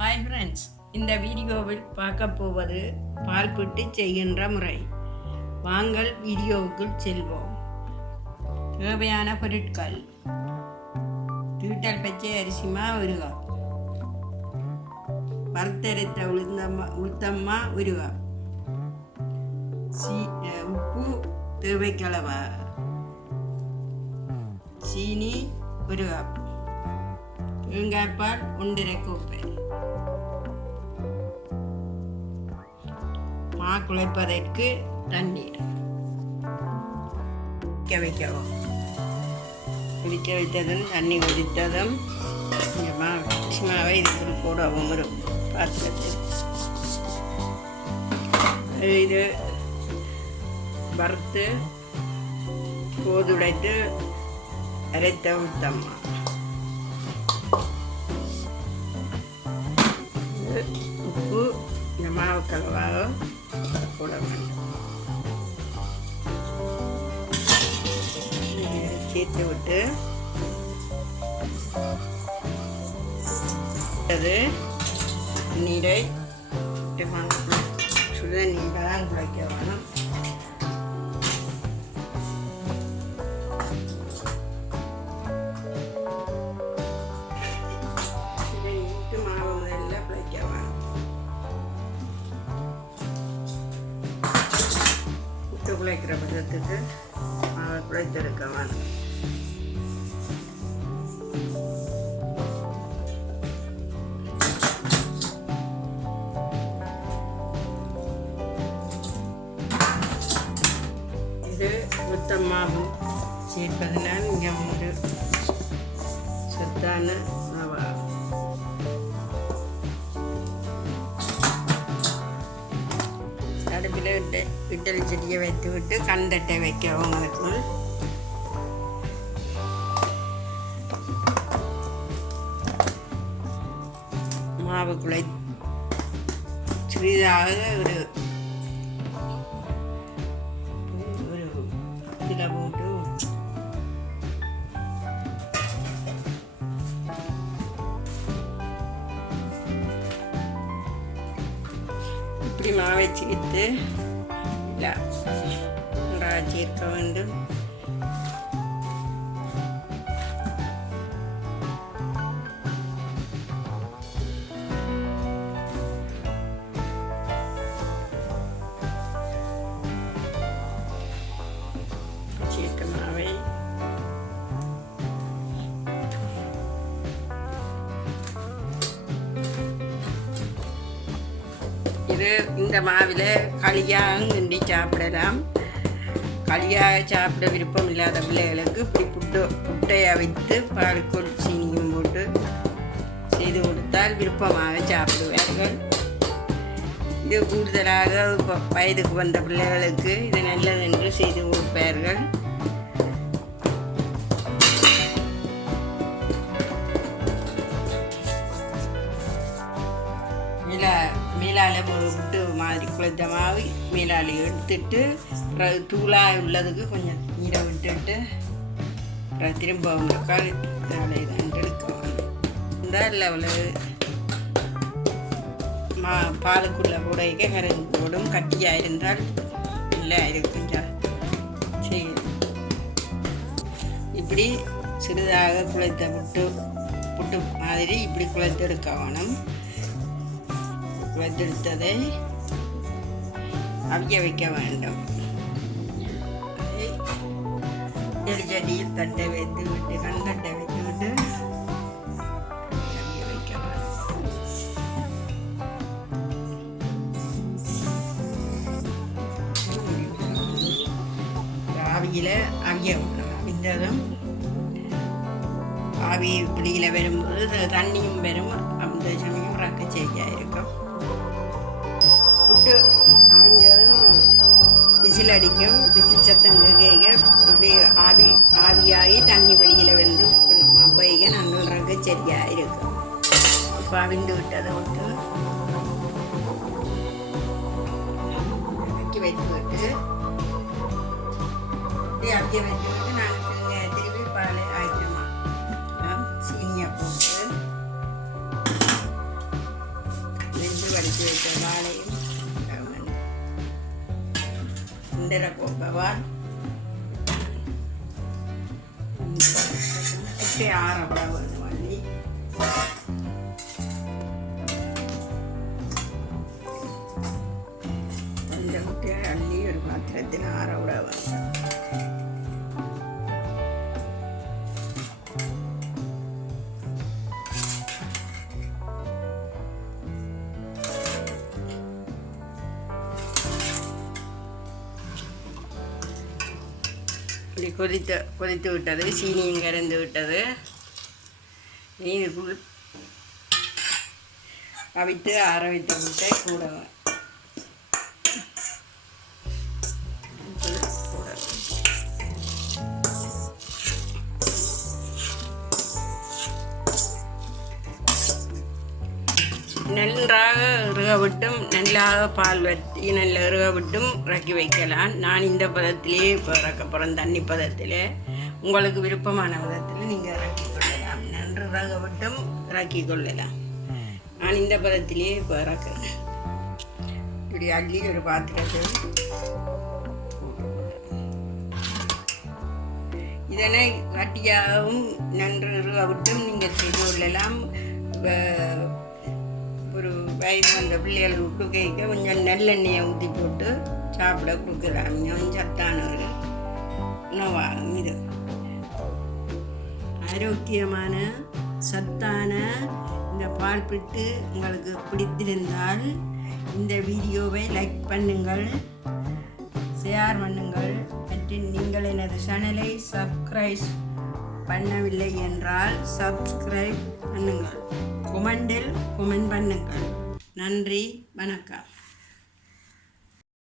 Hi friends, இந்த வீடியோவில் பார்க்க போவது பால் பிட்டு செய்கின்ற முறை. வாங்கள் வீடியோவுக்குள் செல்வோம். தேவையான பொருட்கள்: தீட்டல் பச்சை அரிசி மா 1 கப், வறுத்தரைத்த உளுத்தம்மா 1 கப், உப்பு தேவைக்களவா, சீனி 1 கப், தேங்காய்பால் 1.5 கோப்பை, மா குழைப்பதற்கு தண்ணீர். வைக்கவும் குடிக்க வைத்ததும் தண்ணி கொதித்ததும் மாவை இதுக்கு போடவும் ஒரு பாத்திரத்தில். இது வறுத்து கோதுடைத்து அரைத்த உளுத்தம்மா, உப்பு இந்த மாவு கலவாக போட வேண்டும். சேர்த்து விட்டு அது நீரை சுட நீராக குழைக்க வேணும். மாவு முதல்ல குழைக்க வேணும். விட்டு குழைக்கிற பதத்துக்கு மாவை குழைத்தெடுக்க வேணும். உளுத்தம்மாவு சேர்ப்பதனால் இங்கே ஒரு சத்தான மாவாகும். அடுப்பில் இட்டலி செடியை வைத்து விட்டு கந்தட்டை வைக்கவும். அதுக்குள் மாவுக்குள்ளே சிறிதாக ஒரு போட்டு இப்படி மாவை சேர்த்து சேர்க்க வேண்டும். மாவை இது இந்த மாவில் களியாக கிண்டி சாப்பிடலாம். களியாக சாப்பிட விருப்பம் இல்லாத பிள்ளைகளுக்கு இப்படி புட்டையாக வைத்து பாலுக்குள் சீனியும் போட்டு செய்து கொடுத்தால் விருப்பமாக சாப்பிடுவார்கள். இது கூடுதலாக வயதுக்கு வந்த பிள்ளைகளுக்கு இது நல்லது என்று செய்து கொடுப்பார்கள். மேலால் விட்டு மாதிரி குழைத்த மாவு மேலால் எடுத்துட்டு தூளாக உள்ளதுக்கு கொஞ்சம் நீரை விட்டுட்டு திரும்ப காலை தான் எடுக்கணும். இருந்தால் லெவலில் பாலுக்குள்ளே போடைக்க கரைஞ்சி போடும். கட்டியாக இருந்தால் இல்லை இது கொஞ்சம் செய்யும். இப்படி சிறிதாக குழைத்த புட்டு மாதிரி இப்படி குழைத்து எடுக்க வேணும். குழைத்தெடுத்ததை அவிய வைக்க வேண்டும். செடியில் தட்டை வைத்து விட்டு கண்தட்டை வைத்து விட்டு அவிய வைக்க வேண்டும். ஆவியில் அவிய விடணும். அவிந்ததும் ஆவி பிடியில் வரும்போது தண்ணியும் வரும். அந்த சமயம் ரக்க செய்தியாக இருக்கும். புட்டு அவிஞ்சதும் விசில் அடிக்கும். விசில் சத்தம் கேட்க அப்படியே ஆவியாகி தண்ணி வெளியில் வந்து அப்போங்க நாங்கள் ரக்க சரியாக இருக்கும். இப்போ அவிந்து விட்டதை விட்டு வைத்து விட்டு அப்படியே வைத்து விட்டு நாங்கள் திருப்பி பால் ஆயிரமா சீனியை போட்டு வடித்து வைத்த வாழையும் கோப்பவார் குட்டை ஆறப்படா வேணும் வள்ளி. இந்த குட்டையை அள்ளி ஒரு பாத்திரத்தில் ஆற விட வேணும். கொதித்து விட்டது, சீனியும் கரைந்து விட்டது. இதுக்குள் அவித்து ஆற வைத்த முட்டை கூட நன்றாக இறுக விட்டும் நல்லாக பால் வற்றி நல்ல இறுக விட்டும் இறக்கி வைக்கலாம். நான் இந்த பதத்திலே இப்போ இறக்க போகிறேன், தண்ணி பதத்தில். உங்களுக்கு விருப்பமான பதத்தில் நீங்கள் இறக்கி கொள்ளலாம். நன்று இறுக விட்டும் இறக்கி கொள்ளலாம். நான் இந்த பதத்திலே இப்போ இறக்குறேன். இப்படி அள்ளி ஒரு பாத்திரத்தில் இதனை கட்டியாகவும் நன்று இறுக விட்டும் நீங்கள் செய்து கொள்ளலாம். ஒரு வயது வந்த பிள்ளைகளுக்கு கொடுக்க கொஞ்சம் நல்லெண்ணெயை ஊற்றி போட்டு சாப்பிட கொடுக்கலாம். கொஞ்சம் சத்தான ஒரு உணவாகும். இது ஆரோக்கியமான சத்தான இந்த பால் பிட்டு உங்களுக்கு பிடித்திருந்தால் இந்த வீடியோவை லைக் பண்ணுங்கள், ஷேர் பண்ணுங்கள். மற்றும் நீங்கள் எனது சேனலை சப்ஸ்கிரைப் பண்ணவில்லை என்றால் சப்ஸ்கிரைப் பண்ணுங்கள். கமெண்ட் பண்ணுங்கள். நன்றி, வணக்கம்.